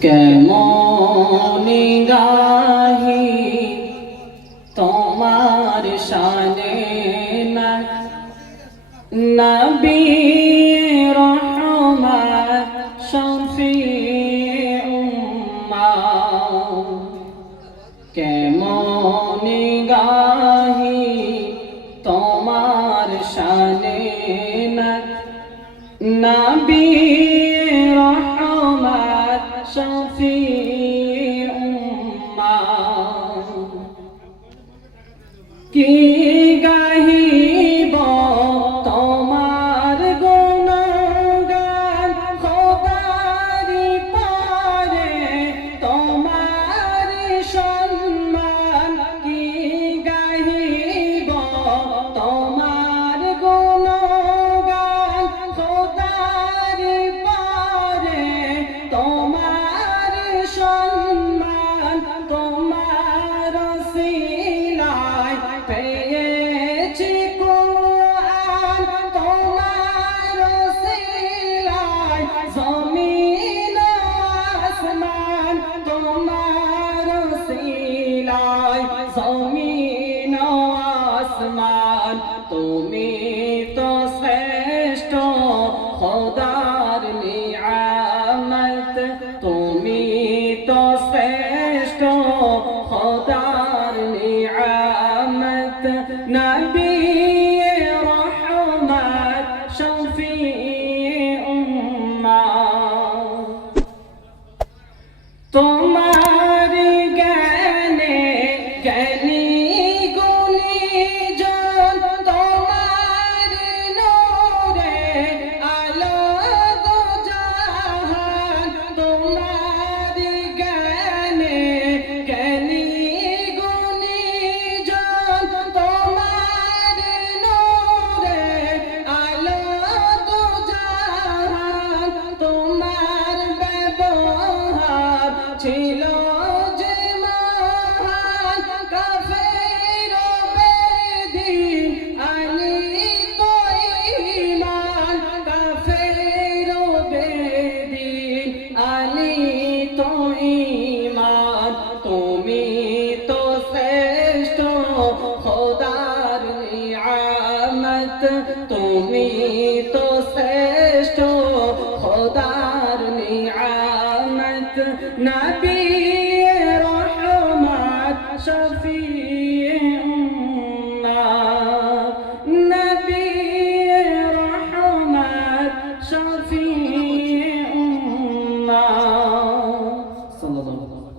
কেমন গাহি তোমার শানে না নবী রহমত শফি উম্মাহ কেমন গাহি তোমার শানে না নবী রহমত শফি উম্মাহ কি গাহিব তোমার গুণগান খোদারি পারে তোমার সম্মান কি গাহিব তোমার গুণগান খোদারি পারে তোমার সম্মান তোমার সিলায় পেয়েছি কুরআন তোমার সিলায় জমিন আসমান তোমার সিলায় জমিন আসমান তুমি তো শ্রেষ্ঠ খোদার নিয়ামত তুমি তো শ্রেষ্ঠ খোদার নিয়ামত নবী রহমত শফি উম্মাহ তোমার জ্ঞানে জ্ঞানী গুণী জন তোমার নূরে আলো দো জাহান তোমার জ্ঞানে জ্ঞানী গুণী জন তোমার নূরে আলো দো জাহান তোমার ব্যবহার ছিল যে মহান কাফের বেদিন আনিত ঈমান কাফের বেদিন আনিত ঈমান তুমি তো শ্রেষ্ঠ খোদার নিয়ামত তুমি তো শ্রেষ্ঠ খোদার নিয়ামত নবী রহমত শফি উম্মাহ নবী রহমত শফি উম্মাহ সাল্লাল্লাহু